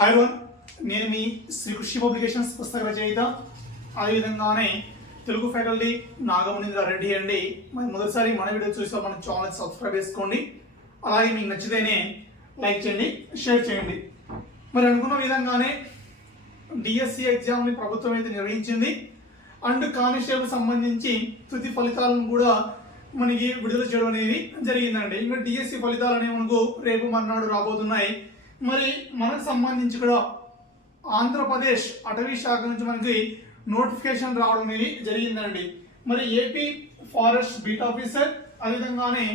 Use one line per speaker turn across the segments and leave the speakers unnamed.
Hi one నేను మీ శ్రీ కృషి publications పుస్తక రచయిత. అదేవిధంగానే తెలుగు ఫ్యాకల్టీ నాగమునింద్ర రెడ్డి అండి. మరి మొదటిసారి మన వీడియో చూసే మన ఛానల్ సబ్స్క్రైబ్ చేసుకోండి. అలాగే మీకు నచ్చితేనే లైక్ చేయండి షేర్ చేయండి. మరి అనుకున్న విధంగానే డిఎస్సి ఎగ్జామ్ని ప్రభుత్వం అయితే నిర్వహించింది. అండ్ కానిస్టేబుల్ సంబంధించి తుది ఫలితాలను కూడా మనకి విడుదల చేయడం అనేది జరిగిందండి. ఇంకా డిఎస్సి ఫలితాలు అనేవి మనకు రేపు మర్నాడు రాబోతున్నాయి. మరి మనకు సంబంధించి కూడా ఆంధ్రప్రదేశ్ అటవీ శాఖ నుంచి మనకి నోటిఫికేషన్ రావడం అనేది జరిగిందండి. మరి ఏపీ ఫారెస్ట్ బీట్ ఆఫీసర్ అదేవిధంగానే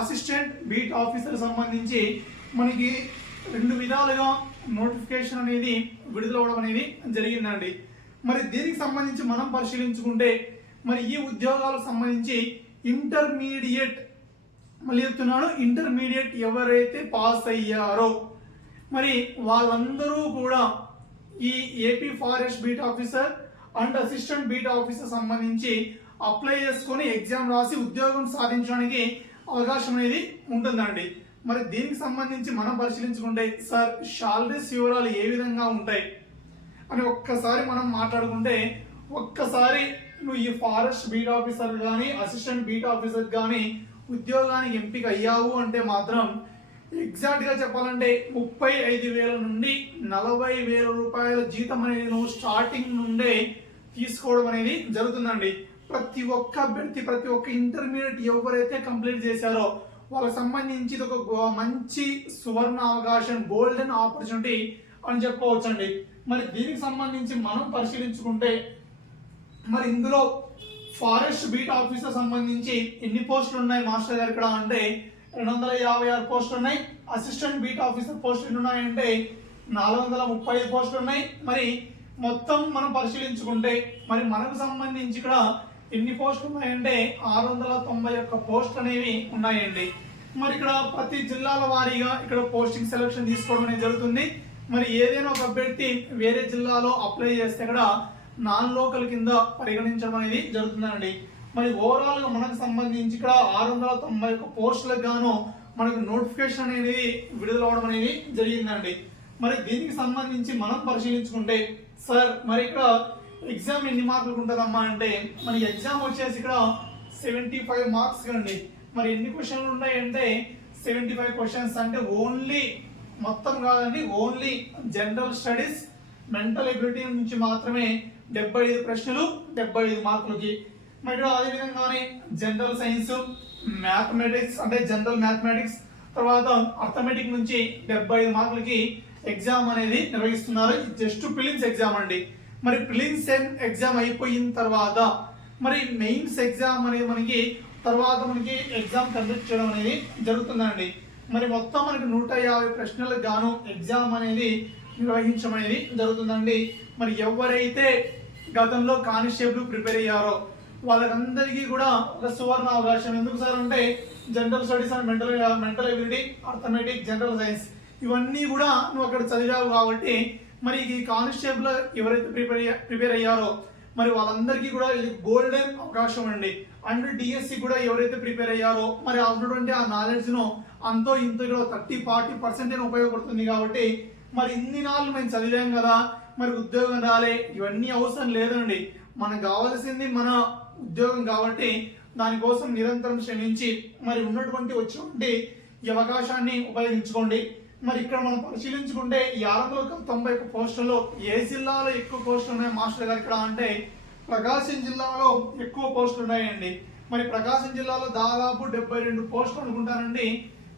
అసిస్టెంట్ బీట్ ఆఫీసర్ సంబంధించి మనకి రెండు విధాలుగా నోటిఫికేషన్ అనేది విడుదలవడం అనేది జరిగిందండి. మరి దీనికి సంబంధించి మనం పరిశీలించుకుంటే మరి ఈ ఉద్యోగాలకు సంబంధించి ఇంటర్మీడియట్ మళ్ళీ చెప్తున్నాను ఇంటర్మీడియట్ ఎవరైతే పాస్ అయ్యారో మరి వాళ్ళందరూ కూడా ఈ AP forest beat officer and assistant beat officer సంబంధించి అప్లై చేసుకొని ఎగ్జామ్ రాసి ఉద్యోగం సాధించడానికి అవకాశం అనేది ఉంటుందండి. మరి దీనికి సంబంధించి మనం పరిశీలించుకుంటే సార్ శాలరీస్ వివరాలు ఏ విధంగా ఉంటాయి? అని ఒక్కసారి మనం మాట్లాడుకుంటే ఒక్కసారి నువ్వు ఈ ఫారెస్ట్ బీట్ ఆఫీసర్ కానీ అసిస్టెంట్ బీట్ ఆఫీసర్ కానీ ఉద్యోగానికి ఎంపిక అయ్యావు అంటే మాత్రం ఎగ్జాక్ట్గా చెప్పాలంటే ముప్పై ఐదు వేల నుండి నలభై వేల రూపాయల జీతం అనేది స్టార్టింగ్ నుండే తీసుకోవడం అనేది జరుగుతుందండి. ప్రతి ఒక్క అభ్యర్థి ప్రతి ఒక్క ఇంటర్మీడియట్ ఎవరైతే కంప్లీట్ చేశారో వాళ్ళకి సంబంధించి ఇది ఒక మంచి సువర్ణ అవకాశం గోల్డెన్ ఆపర్చునిటీ అని చెప్పుకోవచ్చండి. మరి దీనికి సంబంధించి మనం పరిశీలించుకుంటే మరి ఇందులో ఫారెస్ట్ బీట్ ఆఫీసర్ సంబంధించి ఎన్ని పోస్టులు ఉన్నాయి మాస్టర్ గారు ఇక్కడ అంటే రెండు వందల యాభై ఆరు పోస్టులు ఉన్నాయి అసిస్టెంట్ బీట్ ఆఫీసర్ పోస్టులు ఎన్ని ఉన్నాయంటే నాలుగు వందల ముప్పై ఐదు పోస్టులు ఉన్నాయి మరి మొత్తం మనం పరిశీలించుకుంటే మరి మనకు సంబంధించి ఇక్కడ ఎన్ని పోస్టులు ఉన్నాయంటే ఆరు వందల తొంభై ఒక్క పోస్టులు అనేవి ఉన్నాయండి. మరి ఇక్కడ ప్రతి జిల్లాల వారీగా ఇక్కడ పోస్టింగ్ సెలక్షన్ తీసుకోవడం అనేది జరుగుతుంది. మరి ఏదైనా ఒక అభ్యర్థి వేరే జిల్లాలో అప్లై చేస్తే కూడా నాన్ లోకల్ కింద పరిగణించడం అనేది జరుగుతుందండి. మరి ఓవరాల్గా మనకు సంబంధించి ఇక్కడ ఆరు వందల తొంభై ఒక్క పోస్టులకు గాను మనకు నోటిఫికేషన్ అనేది విడుదల అవడం అనేది జరిగిందండి. మరి దీనికి సంబంధించి మనం పరిశీలించుకుంటే సార్ మరి ఇక్కడ ఎగ్జామ్ ఎన్ని మార్కులు ఉంటుందమ్మా అంటే మన ఎగ్జామ్ వచ్చేసి ఇక్కడ సెవెంటీ ఫైవ్ మార్క్స్ అండి మరి ఎన్ని క్వశ్చన్లు ఉన్నాయంటే సెవెంటీ ఫైవ్ క్వశ్చన్స్ అంటే ఓన్లీ మొత్తం కాదండి only general studies mental ability నుంచి మాత్రమే డెబ్బై ఐదు ప్రశ్నలు డెబ్బై ఐదు మార్కులకి మరి ఇక్కడ అదే విధంగానే జనరల్ సైన్స్ మ్యాథమెటిక్స్ అంటే జనరల్ మ్యాథమెటిక్స్ తర్వాత అర్థమెటిక్ నుంచి డెబ్బై ఐదు మార్కులకి ఎగ్జామ్ అనేది నిర్వహిస్తున్నారు. జస్ట్ ప్రిలిమ్స్ ఎగ్జామ్ అండి. మరి ప్రిలిమ్స్ ఎగ్జామ్ అయిపోయిన తర్వాత మరి మెయిన్స్ ఎగ్జామ్ అనేది మనకి తర్వాత మనకి ఎగ్జామ్ కండక్ట్ చేయడం అనేది జరుగుతుందండి. మరి మొత్తం మనకి నూట యాభై ప్రశ్నలకు గాను ఎగ్జామ్ అనేది నిర్వహించడం అనేది జరుగుతుందండి. మరి ఎవరైతే గతంలో కానిస్టేబుల్ ప్రిపేర్ అయ్యారో వాళ్ళకందరికీ కూడా ఒక సువర్ణ అవకాశం. ఎందుకు సార్ అంటే general studies and mental mental ability arithmetic general science ఇవన్నీ కూడా నువ్వు అక్కడ చదివావు కాబట్టి మరి ఈ కానిస్టేబుల్ ఎవరైతే ప్రిపేర్ ప్రిపేర్ అయ్యారో మరి వాళ్ళందరికీ కూడా ఇది గోల్డెన్ అవకాశం అండి. అండ్ డిఎస్సి కూడా ఎవరైతే ప్రిపేర్ అయ్యారో మరి ఆ ఉన్నటువంటి ఆ నాలెడ్జ్ను అంతో ఇంతో కూడా థర్టీ ఫార్టీ పర్సెంట్ ఉపయోగపడుతుంది కాబట్టి మరి ఇన్ని నాళ్ళు మేము చదివాం కదా మరి ఉద్యోగం రాలే ఇవన్నీ అవసరం లేదండి. మనకు కావాల్సింది మన ఉద్యోగం కాబట్టి దానికోసం నిరంతరం శ్రమించి మరి ఉన్నటువంటి వచ్చినటువంటి ఈ అవకాశాన్ని ఉపయోగించుకోండి. మరి ఇక్కడ మనం పరిశీలించుకుంటే ఈ ఆరు వందల తొంభై ఒక్క పోస్టుల్లో ఏ జిల్లాలో ఎక్కువ పోస్టులు ఉన్నాయి? మాస్టర్ గారు ఇక్కడ అంటే ప్రకాశం జిల్లాలో ఎక్కువ పోస్టులు ఉన్నాయండి. మరి ప్రకాశం జిల్లాలో దాదాపు డెబ్బై రెండు పోస్టులు అనుకుంటానండి.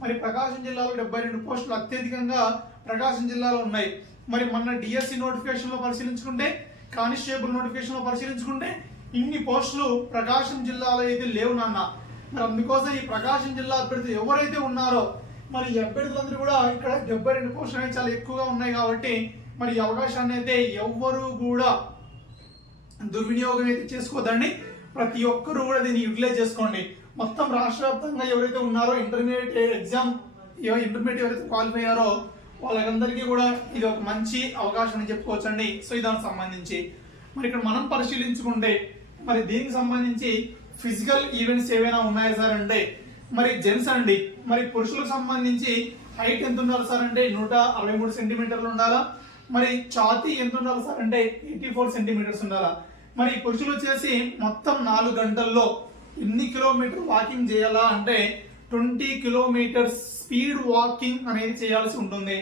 మరి ప్రకాశం జిల్లాలో డెబ్బై రెండు పోస్టులు అత్యధికంగా ప్రకాశం జిల్లాలో ఉన్నాయి. మరి మొన్న డిఎస్సి నోటిఫికేషన్లో పరిశీలించుకుంటే కానిస్టేబుల్ నోటిఫికేషన్లో పరిశీలించుకుంటే ఇన్ని పోస్టులు ప్రకాశం జిల్లాలో అయితే లేవు నాన్న. మరి అందుకోసం ఈ ప్రకాశం జిల్లా అభ్యర్థులు ఎవరైతే ఉన్నారో మరి అభ్యర్థులందరూ కూడా ఇక్కడ డెబ్బై రెండు పోస్టులు చాలా ఎక్కువగా ఉన్నాయి కాబట్టి మరి ఈ అవకాశాన్ని అయితే ఎవ్వరూ కూడా దుర్వినియోగం అయితే చేసుకోవద్దండి ప్రతి ఒక్కరు కూడా దీన్ని యూటిలైజ్ చేసుకోండి. మొత్తం రాష్ట్ర వ్యాప్తంగా ఎవరైతే ఉన్నారో ఇంటర్మీడియట్ ఎగ్జామ్ ఇంటర్మీడియట్ ఎవరైతే క్వాలిఫై అయ్యారో వాళ్ళకందరికీ కూడా ఇది ఒక మంచి అవకాశం అని చెప్పుకోవచ్చండి. సో దానికి సంబంధించి. మరి ఇక్కడ మనం పరిశీలించుకుంటే మరి దీనికి సంబంధించి ఫిజికల్ ఈవెంట్స్ ఏవైనా ఉన్నాయా సార్ అంటే మరి జెంట్స్ అండి మరి పురుషులకు సంబంధించి హైట్ ఎంత ఉండాలి సార్ అంటే నూట అరవై మూడు సెంటీమీటర్లు ఉండాలా? మరి ఛాతీ ఎంత ఉండాలి సార్ అంటే ఎయిటీ ఫోర్ సెంటీమీటర్స్ ఉండాలా? మరి పురుషులు వచ్చేసి మొత్తం నాలుగు గంటల్లో ఎన్ని కిలోమీటర్ వాకింగ్ చేయాలా అంటే ట్వంటీ కిలోమీటర్స్ స్పీడ్ వాకింగ్ అనేది చేయాల్సి ఉంటుంది.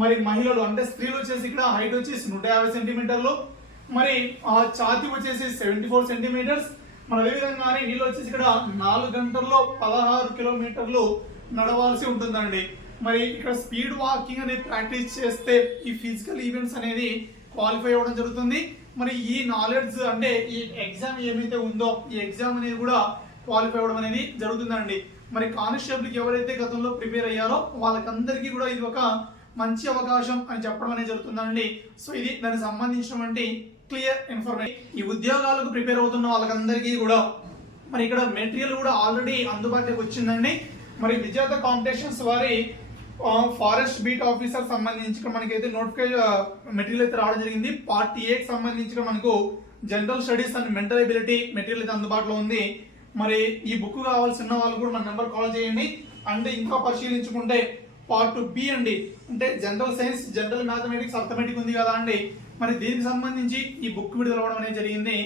మరి మహిళలు అంటే స్త్రీలు వచ్చేసి ఇక్కడ హైట్ వచ్చేసి నూట యాభై సెంటీమీటర్లు మరి ఆ ఛాతి వచ్చేసి సెవెంటీ ఫోర్ సెంటీమీటర్స్ మన అదేవిధంగానే వీళ్ళు వచ్చేసి ఇక్కడ నాలుగు గంటల్లో పదహారు కిలోమీటర్లు నడవాల్సి ఉంటుందండి. మరి ఇక్కడ స్పీడ్ వాకింగ్ అనేది ప్రాక్టీస్ చేస్తే ఈ ఫిజికల్ ఈవెంట్స్ అనేది క్వాలిఫై అవ్వడం జరుగుతుంది. మరి ఈ నాలెడ్జ్ అంటే ఈ ఎగ్జామ్ ఏమైతే ఉందో ఈ ఎగ్జామ్ అనేది కూడా క్వాలిఫై అవ్వడం అనేది జరుగుతుందండి. మరి కానిస్టేబుల్కి ఎవరైతే గతంలో ప్రిపేర్ అయ్యారో వాళ్ళకందరికీ కూడా ఇది ఒక మంచి అవకాశం అని చెప్పడం అనేది జరుగుతుందండి. సో ఇది దానికి సంబంధించినటువంటి క్లియర్ ఇన్ఫర్మేషన్. ఈ ఉద్యోగాలకు ప్రిపేర్ అవుతున్న వాళ్ళకందరికీ కూడా మరి ఇక్కడ మెటీరియల్ కూడా ఆల్రెడీ అందుబాటులోకి వచ్చిందండి. మరి విజేత కాంపిటీషన్స్ వారి ఫారెస్ట్ బీట్ ఆఫీసర్ సంబంధించి మనకైతే నోటిఫికేషన్ మెటీరియల్ అయితే రావడం జరిగింది. పార్ట్ ఏకి సంబంధించిన మనకు general studies and mental ability material అయితే అందుబాటులో ఉంది. మరి ఈ బుక్ కావాల్సిన వాళ్ళు కూడా మన నెంబర్ కాల్ చేయండి. అండ్ ఇంకా పరిశీలించుకుంటే పార్ట్ బి అండి. అంటే general science general mathematics arithmetic ఉంది కదా అండి. మరి దీనికి సంబంధించి ఈ బుక్ విడుదల అవ్వడం అనేది జరిగింది.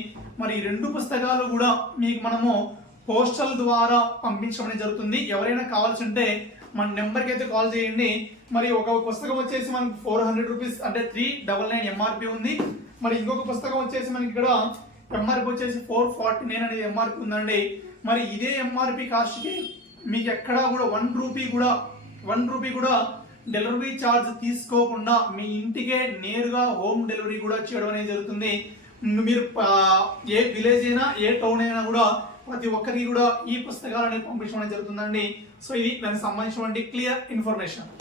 మరి ఈ రెండు పుస్తకాలు కూడా మీకు మనము పోస్టల్ ద్వారా పంపించడం అనేది జరుగుతుంది. ఎవరైనా కావాల్సి ఉంటే మన నెంబర్కి అయితే కాల్ చేయండి. మరి ఒక పుస్తకం వచ్చేసి మనకు ఫోర్ హండ్రెడ్ రూపీస్ అంటే త్రీ డబల్ నైన్ ఎంఆర్పి ఉంది. మరి ఇంకొక పుస్తకం వచ్చేసి మనకి ఇక్కడ ఎంఆర్పి వచ్చేసి ఫోర్ ఫార్టీ నైన్ అనేది ఎంఆర్పి ఉందండి. మరి ఇదే ఎంఆర్పి కాస్ట్కి మీకు ఎక్కడా కూడా వన్ రూపీ కూడా వన్ రూపీ కూడా డెలివరీ ఛార్జ్ తీసుకోకుండా మీ ఇంటికే నేరుగా హోమ్ డెలివరీ కూడా చేయడం అనేది జరుగుతుంది. మీరు ఏ విలేజ్ అయినా ఏ టౌన్ అయినా కూడా ప్రతి ఒక్కరికి కూడా ఈ పుస్తకాలు అనేది పంపించడం జరుగుతుందండి. సో ఇది దానికి సంబంధించినటువంటి క్లియర్ ఇన్ఫర్మేషన్.